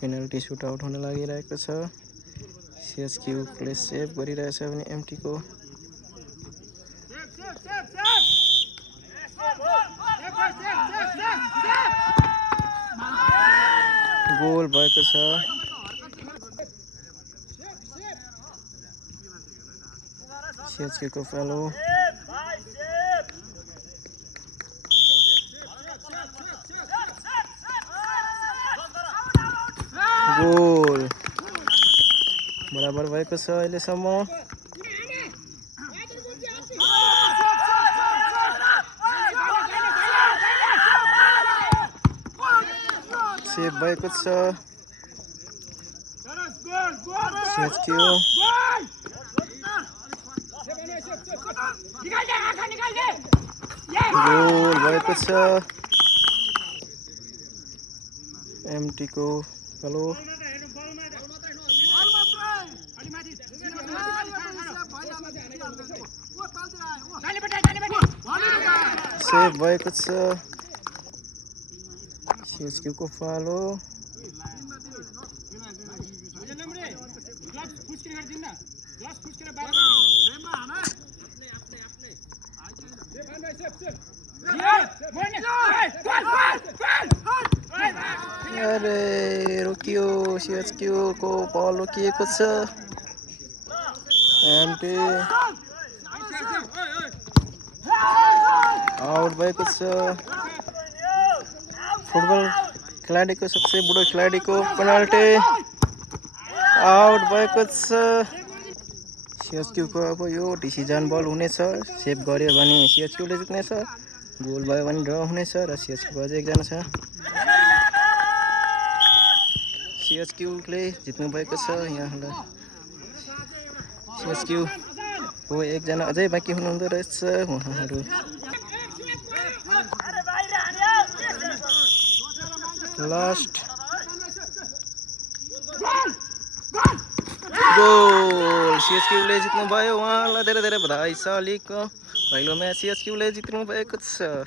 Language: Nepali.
पेनल्टी सुट आउट हुन लागिरहेको छ। सीएचक्यूले सेभ गरिरहेछ भने एमटीको गोल भएको छ। सीएचक्यूको फेलो गोल बराबर भएको छ अहिलेसम्म। सेभ भएको छ सीएचक्यू। गोल भएको छ एमटीको हेलो सेभ भएको छ सीएचक्यूको फालो। अरे रोकियो सीएचक्यू को बल रोकिएको छ। एमटी आउट भएको छ। फुटबल खेलाडीको सबसे बुढो खेलाडीको पेनल्टी आउट भएको छ। सीएचक्यूको अब यो डिसिजन बल हुनेछ। सेभ गर्यो भने सीएचक्यूले जित्नेछ, गोल भयो भने ड्र हुनेछ र सीएचक्यूको अझै एकजना छ। सीएचक्यूले जित्नु भएको छ। यहाँलाई सीएचक्यू हो एकजना अझै बाँकी हुनुहुँदो रहेछ। उहाँहरू लास्ट गोल सीएचक्यूले जित्नु भयो। उहाँलाई धेरै धेरै बधाई छ। लिगको पहिलो म्याच सीएचक्यूले जित्नु भएको छ।